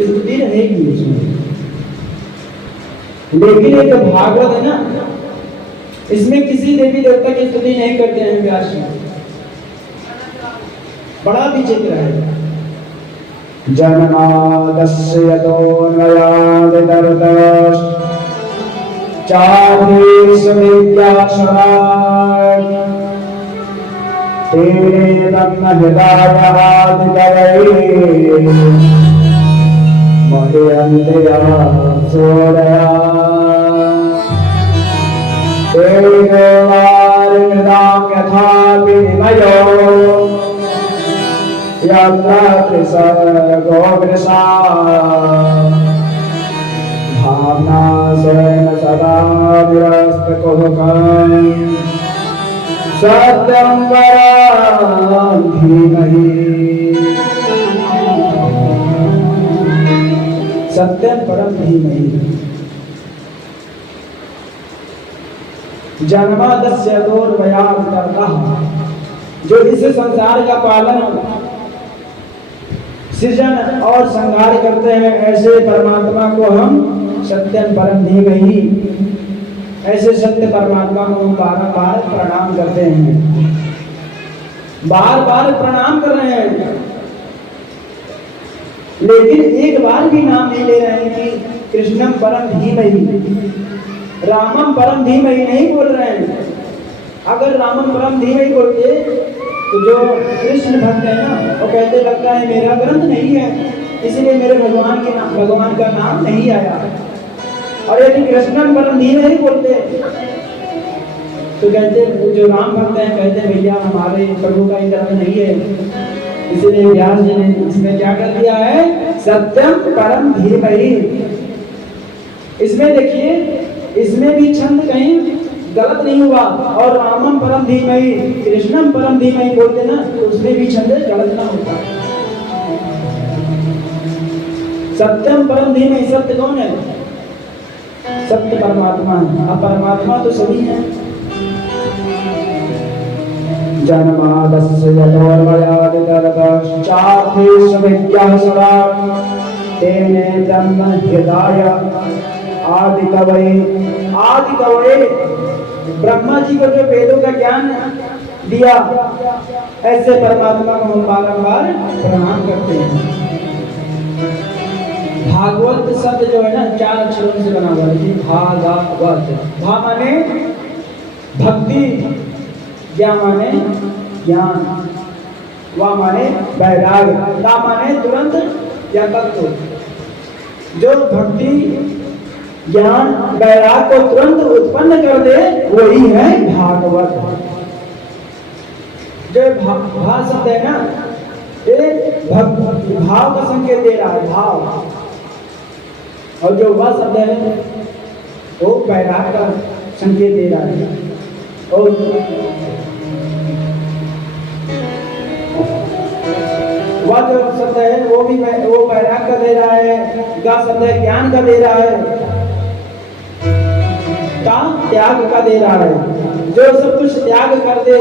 स्तुति रहेगी उसमें। लेकिन एक भागवत है ना, इसमें किसी देवी देवता की स्तुति नहीं करते हैं व्यास जी। बड़ा विचित्र है। जन्मादस्य यतोऽन्वयादितरतश्च चाभिर्षविद्याक्षरात् तेने ब्रह्महृदायादिकवये मह्यन्त्या सोदया तेनोवारिमृदां यथा विनिमयो यत्र त्रिसर्गो वृषा भावना सेन सदा विरस्तकुहकं सत्यं परं धीमहि सत्यं परं धीमहि। जन्मादस्य यतोऽन्वयादितरतः, जो इस संसार का पालन, सृजन और संहार करते हैं, ऐसे परमात्मा को हम सत्यम परम धीमहि, ऐसे सत्य परमात्मा को हम बार-बार प्रणाम करते हैं। बार-बार प्रणाम कर रहे हैं, लेकिन एक बार भी नाम नहीं ले रहे हैं कि कृष्णम परम धीमहि, रामम परम धीमहि नहीं बोल रहे हैं। अगर रामम परम धीमहि बोलते तो जो कृष्ण भक्त है ना, वो कहते लगता है मेरा ग्रंथ नहीं है, इसलिए मेरे भगवान का नाम नहीं आया। और यदि कृष्णन परम धीमहि बोलते तो कहते, जो राम भक्त हैं कहते भैया हमारे प्रभु का ग्रंथ नहीं है। इसलिए व्यास जी ने इसमें क्या कर दिया है? सत्यम परम धीमहि। इसमें देखिए, इसमें भी छंद कहीं गलत नहीं हुआ। और रामम परम धीमहि, कृष्णम परम धीमहि बोलते ना, तो उसमें भी छंद गलत ना होता। सत्यम परम धीमहि, सत्य कौन है? सत्य परमात्मा है। अब परमात्मा तो सभी है। जन्मादस्य यतोऽन्वयादितरतश्च चाभिर्षविद्याक्षरात् तेने ब्रह्महृदाय आदिकवये। आदिकवये, ब्रह्मा जी को जो वेदों का ज्ञान दिया, ऐसे परमात्मा को हम बारंबार प्रणाम करते हैं। भागवत शब्द जो है ना, 4 अक्षरों से बना हुआ है। भागवत, भा माने भक्ति, ज्ञा माने ज्ञान, वा माने वैराग्य, ता माने तुरंत या तत्व। जो भक्ति, ज्ञान, वैराग्य को तुरंत उत्पन्न कर दे, वही है भागवत। जो भा शब्द है ना, एक भाव का संकेत दे रहा है, भाव। और जो वह शब्द है वो वैराग्य का संकेत दे रहा है। और वह जो शब्द है वो भी वो वैराग्य का दे रहा है, का शब्द है ज्ञान का दे रहा है, का त्याग का दे रहा है। जो सब कुछ त्याग कर दे,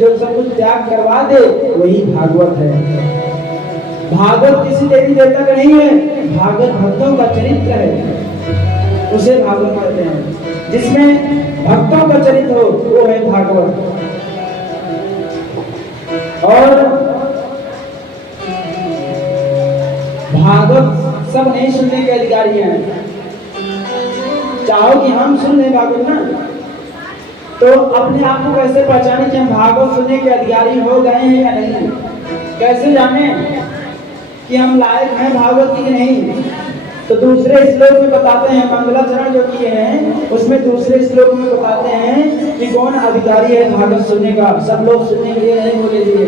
जो सब कुछ त्याग करवा दे, वही भागवत है। भागवत किसी देवी देवता का नहीं है, भागवत भक्तों का चरित्र है, उसे भागवत कहते हैं। जिसमें भक्तों का चरित्र हो वो है भागवत। और भागवत सब नहीं सुनने के अधिकारी हैं। चाहो कि हम सुन लें भागवत ना, तो अपने आप को कैसे पहचाने कि हम भागवत सुनने के अधिकारी हो गए हैं या नहीं? कैसे जाने कि हम लायक हैं भागवत की नहीं? तो दूसरे श्लोक में बताते हैं, मंगलाचरण जो किए हैं उसमें दूसरे श्लोक में बताते हैं कि कौन अधिकारी है भागवत सुनने का। सब लोग सुनने के लिए नहीं बोले दिए।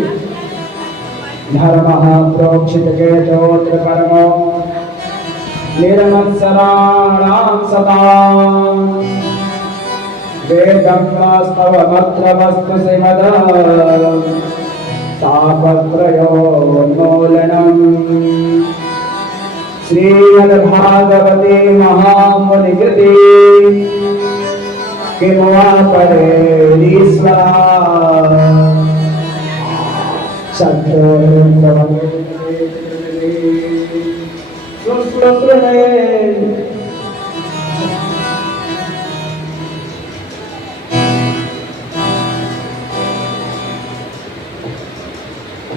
धर्मः प्रोक्षित केतोत्र परमो निर्मत्सराणां सदा वेदं वास्तवमत्र वस्तु श्रीमद् तापत्रयोन्मूलनम् श्रीमद्भागवते महामुनिकृते किं वा परेरीश्वरा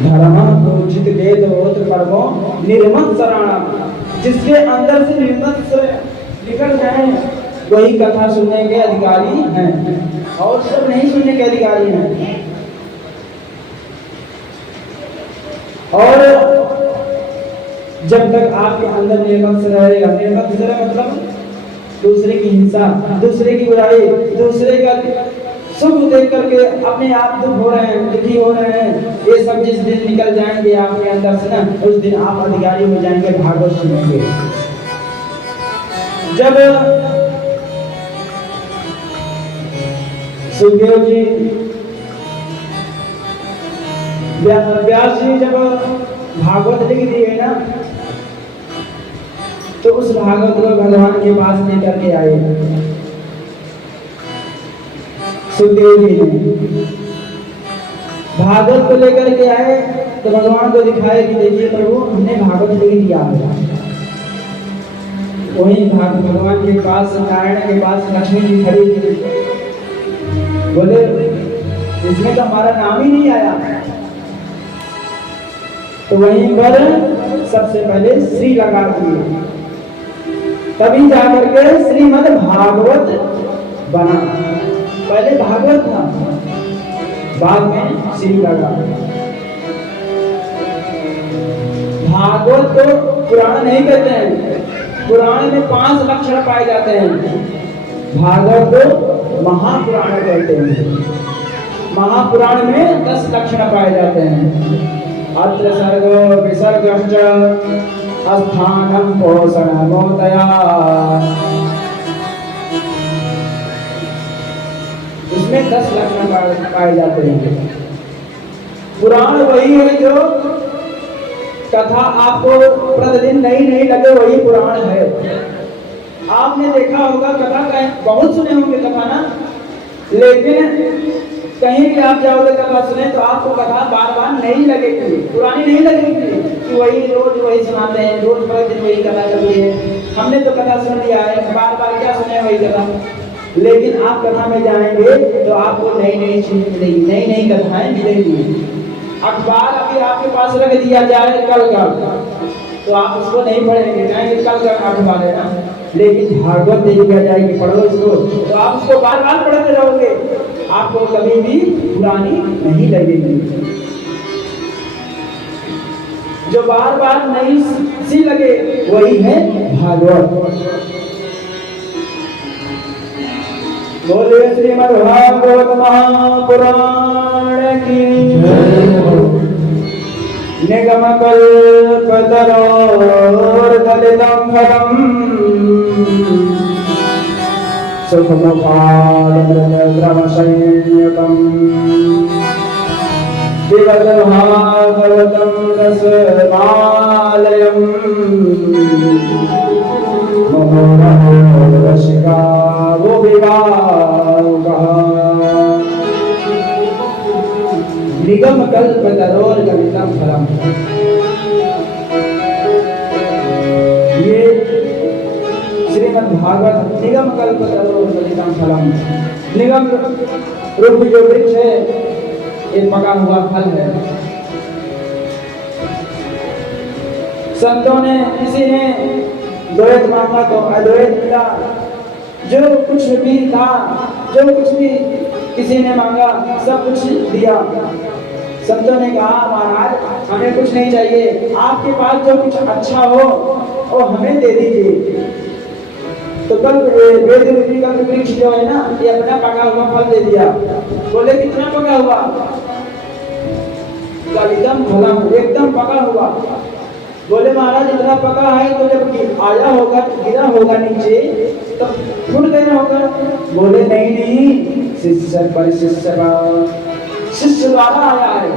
धर्म प्रोचित वेदोत्र परमो निर्मत्सराणाम, जिसके अंदर से निर्मत्सर निकल जाए वही कथा सुनने के अधिकारी हैं, और सब नहीं सुनने के अधिकारी हैं। और जब तक आपके अंदर निर्मत्सर रहेगा, निर्मत्सर मतलब दूसरे की हिंसा, दूसरे की बुराई, दूसरे का सुख देख करके अपने आप दुख हो रहे हैं, दुखी हो रहे हैं, ये सब जिस दिन निकल जाएंगे आपके अंदर से ना, उस दिन आप अधिकारी हो जाएंगे भागवत सुनेंगे। जब सुखदेव जी व्यास जी जब भागवत लिख दिए ना, तो उस भागवत को भगवान के पास लेकर के आए सुखदेव जी ने। भागवत को लेकर के आए तो भगवान को दिखाए कि देखिए प्रभु, हमने भागवत लिख दिया है। वही भगवान के पास, नारायण के पास लक्ष्मी जी खड़ी थी, बोले इसमें तो हमारा नाम ही नहीं आया। तो वहीं पर सबसे पहले श्री लगा दिए, तभी जाकर के श्रीमद् भागवत बना। पहले भागवत था, बाद में श्री लगा। भागवत को पुराण नहीं कहते हैं, पुराण में 5 लक्षण पाए जाते हैं। भागवत को महापुराण कहते हैं, महापुराण में 10 लक्षण पाए जाते हैं। अत्र सर्गो विसर्गश्च अस्थानं पोषणमोदया, इसमें 10 लक्षण पाए जाते हैं। पुराण वही है जो कथा आपको प्रतिदिन नई नई लगे, वही पुराण है। आपने देखा होगा कथा का, बहुत सुने होंगे कथा ना, लेकिन कहीं भी आप जाओगे कथा सुने तो आपको कथा बार बार नहीं लगेगी, पुरानी नहीं लगेगी कि वही रोज वही सुनाते हैं, रोज प्रतिदिन वही कथा चल रही है। हमने तो कथा सुन लिया है, बार बार क्या सुने वही कथा। लेकिन आप कथा में जाएंगे तो आपको नई नई चीज मिलेगी, नई नई कथाएं मिलेंगी। अखबार अभी आपके पास रख दिया जाए कल का, तो आप उसको नहीं पढ़ेंगे, कहेंगे कल का अखबार है ना। लेकिन भागवत दे दिया जाएगी, पढ़ो इसको, तो आप उसको बार बार पढ़ते रहोगे, आपको कभी भी पुरानी नहीं लगेगी। जो बार बार नई सी लगे वही है भागवत। बोले श्रीमद् भागवत महापुराण की निगम कल्पतरोर्गलितं फलम् सुखमुखादमृतद्रवसंयुतम् पिबत भागवतं रसमालयम् मुहुरहो रसिका वो विवाहः। निगम कल्पतरोर्गलितं फलम्, भागवत निगम कल्पतरो फलितं फलम। निगम रूप जो वृक्ष है ये पका हुआ फल है। संतों ने किसी ने द्वैत मांगा तो अद्वैत मिला, जो कुछ भी था, जो कुछ भी किसी ने मांगा सब कुछ दिया। संतों ने कहा महाराज हमें कुछ नहीं चाहिए, आपके पास जो कुछ अच्छा हो वो हमें दे दीजिए। तो कल वेद रूपी का वृक्ष जो है ना ये अपना पका हुआ फल दे दिया। बोले कितना पका हुआ? एकदम फलम, एकदम पका हुआ। बोले महाराज इतना पका है तो जब आया होगा गिरा होगा नीचे तब फूट गया होगा। बोले नहीं नहीं, शिष्य पर शिष्य द्वारा आया है।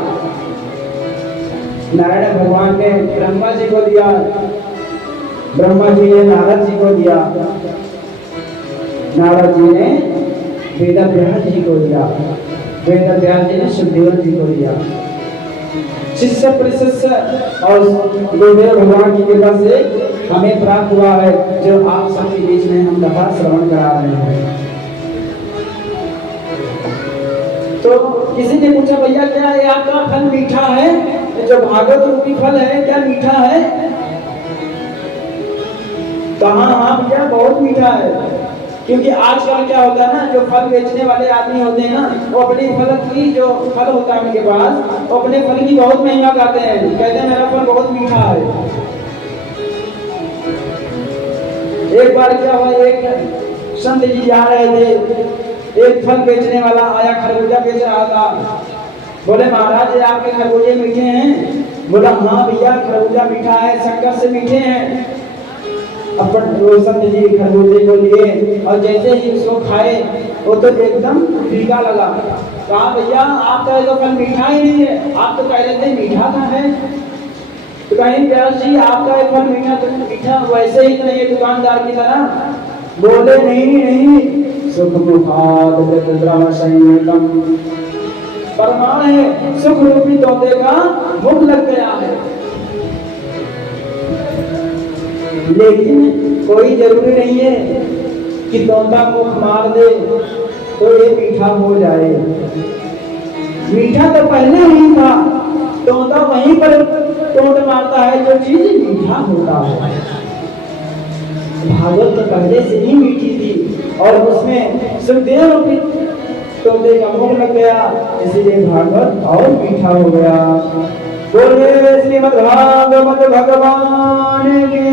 नारायण भगवान ने ब्रह्मा जी को दिया, ब्रह्मा जी ने नारद जी को दिया, नारद जी ने वेद व्यास जी को दिया, वेद व्यास जी ने सुखदेव जी को दिया। शिष्य प्रशिष्य और गुरुदेव भगवान की कृपा से हमें प्राप्त हुआ है, जो आप सबके बीच में हम कथा श्रवण करा रहे हैं। तो किसी ने पूछा भैया क्या ये आपका फल मीठा है? जो भागवत रूपी फल है क्या मीठा है? कहा हाँ भैया बहुत मीठा है। क्योंकि आजकल क्या होता है ना, जो फल बेचने वाले आदमी होते हैं ना वो अपने फल की जो फल होता है उनके पास वो अपने फल की बहुत महंगा गाते हैं, कहते हैं मेरा फल बहुत मीठा है। एक बार क्या हुआ, एक संत जी जा रहे थे, एक फल बेचने वाला आया, खरबूजा बेच रहा था। बोले महाराज ये आपके खरबूजे मीठे हैं? बोला हाँ भैया खरबूजा मीठा है, शक्कर से मीठे हैं। अपन संत जी खरबूजे को लिए और जैसे ही उसको खाए वो तो एकदम फीका लगा। कहा भैया आपका ये तो फल मीठा ही नहीं है, आप तो कह रहे थे मीठा था है। तो कहीं व्यास जी आपका ये फल मीठा तो मीठा वैसे ही तो नहीं है दुकानदार की तरह। बोले नहीं नहीं, सुख परमाण है, सुख रूपी तोते का मुख लग गया है। लेकिन कोई जरूरी नहीं है कि तोता मुख मार दे तो ये मीठा हो जाए। मीठा तो पहले ही था, तोता वहीं पर टोंट मारता है जो चीज मीठा होता है। भागवत तो पहले से ही मीठी थी और उसमें सुखदेव रूपी तोते का मुख लग गया, इसीलिए भागवत और मीठा हो गया। बोले श्रीमद् भागवत भगवान की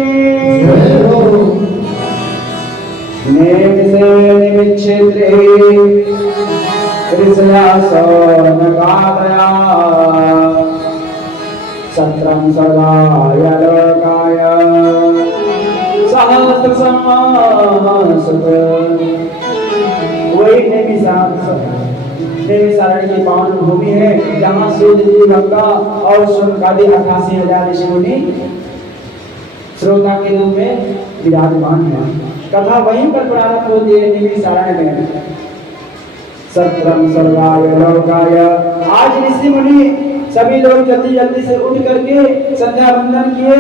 नेम से निमिच्छेत्रे ऋषयासनकादया सत्रं सदाय लोकाय सहस्र समासुत। वही नैमिषारण्य की पावन भूमि है जहाँ सूर्य जी गंगा और शौनकादि 88,000 ऋषि मुनि श्रोता के रूप में विराजमान है। कथा वहीं पर प्रारंभ होती है नैमिषारण्य में। सत्रम सर्वाय लोकाय। आज ऋषि मुनि सभी लोग जल्दी जल्दी से उठ करके संध्या वंदन किए,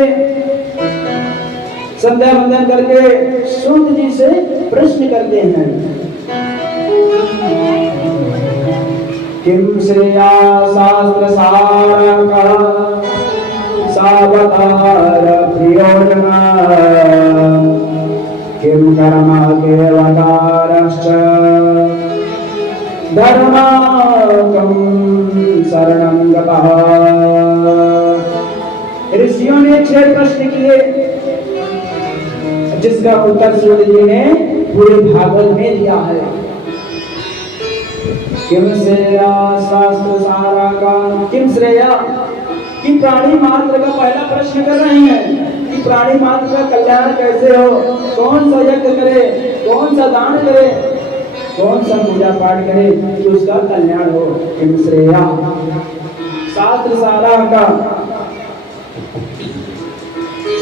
संध्या वंदन करके सूत जी से प्रश्न करते हैं किम श्रेया शास्त्र सारका सावतार प्रियोजना किम कर्म केवतारश्च धर्माकं शरणं गतः। ऋषियों ने 6 प्रश्न किए जिसका उत्तर सूर्य जी ने पूरे भागवत में दिया है। किम श्रेया शास्त्र सारा का, किम श्रेया कि प्राणी मात्र का पहला प्रश्न कर रहे हैं कि प्राणी मात्र का कल्याण कैसे हो, कौन सा यज्ञ करे, कौन सा दान करे, कौन सा पूजा पाठ करे कि उसका कल्याण हो। किम श्रेया शास्त्र सारा का।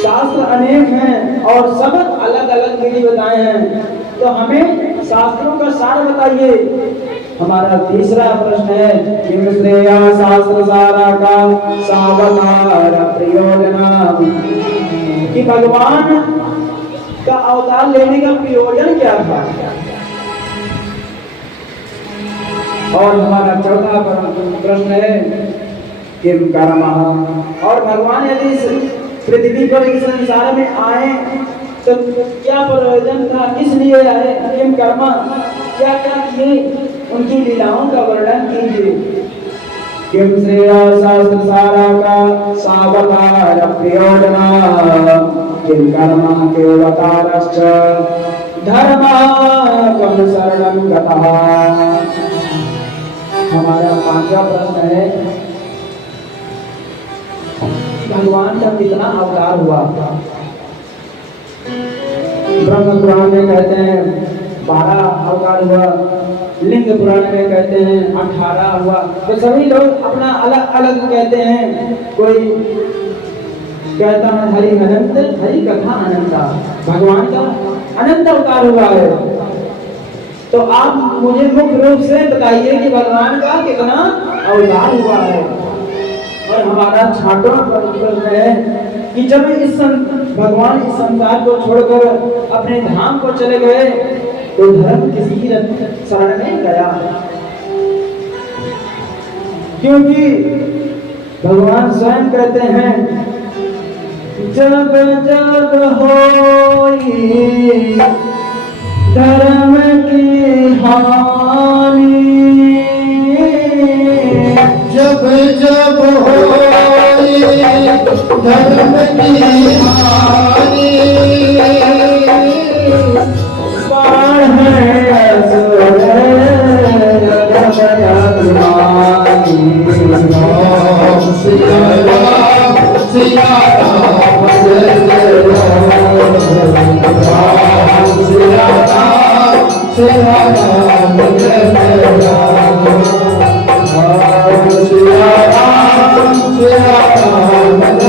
शास्त्र अनेक हैं और सब अलग अलग विधि बताए हैं, तो हमें शास्त्रों का सार बताइए। हमारा तीसरा प्रश्न है किम श्रेया शास्त्र सारा का सावतार प्रयोजना कि भगवान का अवतार लेने का प्रयोजन क्या था। और हमारा चौथा प्रश्न है किम कर्मः, और भगवान यदि इस पृथ्वी पर इस संसार में आए तो क्या प्रयोजन था, किस लिए आए, किम कर्म, क्या क्या किए, उनकी लीलाओं का वर्णन कीजिए। किम श्रेया शास्त्र सारा का सावतार प्रयोजना, किम कर्म केवतारश्च धर्माकं शरणं गतः। हमारा पांचवा प्रश्न है भगवान का कितना अवतार हुआ। ब्रह्म पुराण में कहते हैं 12 अवतार हुआ, लिंग पुराण में कहते हैं 18 हुआ। तो सभी लोग अपना अलग अलग कहते हैं। कोई कहता है हरि अनंत, हरि कथा अनंता, भगवान का अनंत अवतार हुआ है। तो आप मुझे मुख्य रूप से बताइए कि भगवान का कितना अवतार हुआ है। और हमारा छठवां प्रश्न है कि जब भगवान इस संसार को छोड़कर अपने धाम को चले गए तो धर्म किसी शरण में गया, क्योंकि भगवान स्वयं कहते हैं जब जब होई धर्म की हानि, जब जब होई धर्म की हानि, बाढ़ है असुर जब अभिमानी। राम सिया राम सिया राम जय जय राम, राम सिया राम सिया राम जय जय राम, राम सिया राम सिया राम